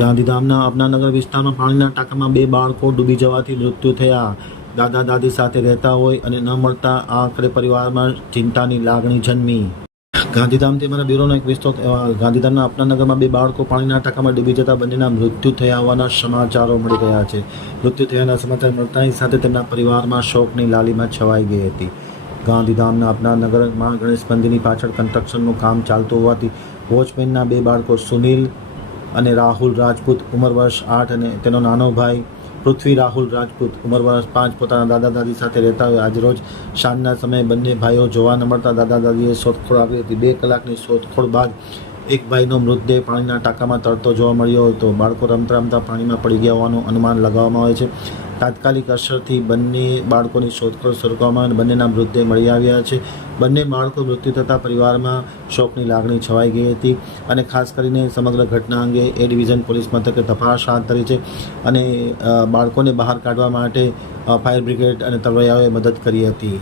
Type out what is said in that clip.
ગાંધીધામના અપનાનગર વિસ્તારમાં પાણીના ટાંકામાં 2 બાળકો ડૂબી જવાથી મૃત્યુ થયા. દાદા દાદી સાથે રહેતા હોય અને ન મળતા આખરે પરિવારમાં ચિંતાની લાગણી જન્મી. ગાંધીધામથી અમારા બ્યુરોનો એક વિસ્તૃત અહેવાલ. ગાંધીધામના અપનાનગરમાં 2 બાળકો પાણીના ટાંકામાં ડૂબી જતા બંનેના મૃત્યુ થયા હોવાના સમાચારો મળી રહ્યા છે. મૃત્યુ થયાના સમાચાર મળતાની સાથે તેમના પરિવારમાં શોકની લાલીમાં છવાઈ ગઈ હતી. ગાંધીધામના અપનાનગરમાં ગણેશ મંદિરની પાછળ કન્સ્ટ્રક્શનનું કામ ચાલતું હોવાથી વોચમેનના 2 બાળકો સુનિલ અને રાહુલ રાજપૂત ઉંમર વર્ષ 8 અને તેનો નાનો ભાઈ પૃથ્વી રાહુલ રાજપૂત ઉંમર વર્ષ 5 પોતાના દાદા દાદી સાથે રહેતા હોય. આજરોજ સાંજના સમયે બંને ભાઈઓ જોવા ન મળતા દાદા દાદીએ શોધખોળ આવી હતી. 2 કલાકની શોધખોળ બાદ એક ભાઈનો મૃતદેહ પાણીના ટાંકામાં તરતો જોવા મળ્યો હતો. બાળકો રમતા રમતા પાણીમાં પડી ગયા હોવાનું અનુમાન લગાવવામાં આવે છે. તાત્કાલિક અસરથી બંને બાળકોની શોધખોળ શરૂ કરવામાં અને બંનેના મૃતદેહ મળી આવ્યા છે. બંને બાળકો મૃત્યુ થતાં પરિવારમાં શોકની લાગણી છવાઈ ગઈ હતી અને ખાસ કરીને સમગ્ર ઘટના અંગે એ ડિવિઝન પોલીસ મથકે તપાસ હાથ ધરી છે અને બાળકોને બહાર કાઢવા માટે ફાયર બ્રિગેડ અને તરવૈયાઓએ મદદ કરી હતી.